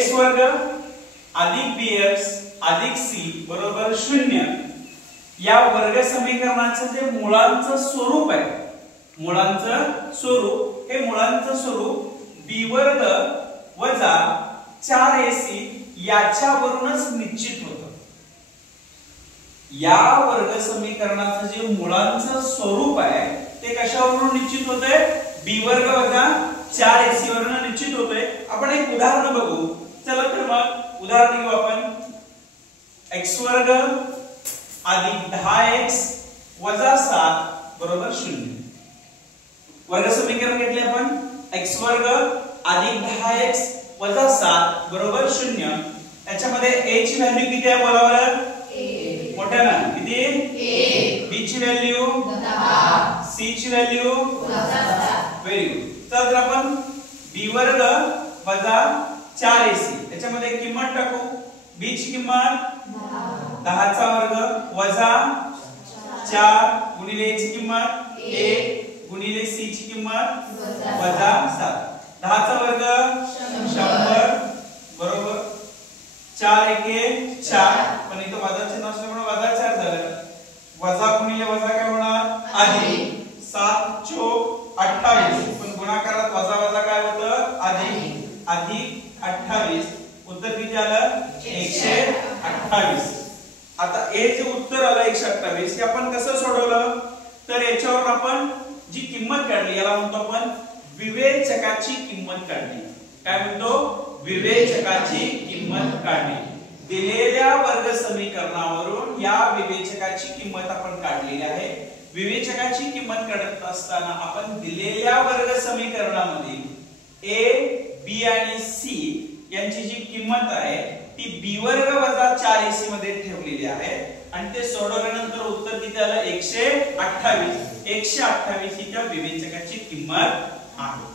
x वर्ग अधिक bx अधिक c बरोबर 0 या वर्ग समीकरणाचं जे मुळांचं स्वरूप आहे, मुळांचं स्वरूप, हे मुळांचं स्वरूप b वर्ग वजा 4ac याच्यावरूनच निश्चित होतं. या वर्ग समीकरणाचं जे मुळांचं स्वरूप आहे ते कशावरून निश्चित होतंय? b वर्ग वजा 4ac वरून निश्चित होतंय. आपण एक उदाहरण बघू. चला तर मग उदाहरण घेऊ आपण. x वर्ग अधिक 10x वजा 7 बरोबर 0. वर्ग समीकरण घेतले आपण. x वर्ग अधिक 10x वजा 7 बरोबर 0. त्याच्यामध्ये a ची व्हॅल्यू किती आहे बोला बरं? मोठ्या ना किती? 1. b ची व्हॅल्यू 10. c ची व्हॅल्यू 7. Very good. तर आपण b वर्ग वजा 4ac त्याच्यामध्ये किंमत टाकू. b ची किंमत 10 चा वर्ग वजा 4 गुणिले a ची किंमत 1 गुणिले c ची किंमत वजा 7. 10 चा वर्ग 100 बरोबर 4 1 4 पण इथं वजा चिन्ह असल्यामुळे वजा 4 झालं. वजा गुणिले वजा काय होणार? अधिक. 7 चोक 28 पण गुणाकारात वजा वजा काय होतं? अधिक. अधिक 28 उत्तर किती आलं? 128. आता हे जे उत्तर आलं 128 हे आपण कसं सोडवलं? तर याच्यावर आपण जी किंमत काढली याला म्हणतो आपण विवेचकाची किंमत काढली. काय म्हणतो? विवेचकाची किंमत काढली. दिलेल्या वर्ग समीकरणावरून या विवेचकाची किंमत आपण काढलेली आहे. विवेचकाची किंमत काढत असताना आपण दिलेल्या वर्ग समीकरणामध्ये a b आणि c यांची जी किंमत आहे ती b वर्ग वजा 4ac मध्ये ठेवलेली आहे आणि ते सोडवल्यानंतर उत्तर किती आलं? 128. 128 ही त्या विवेचकाची किंमत आहे.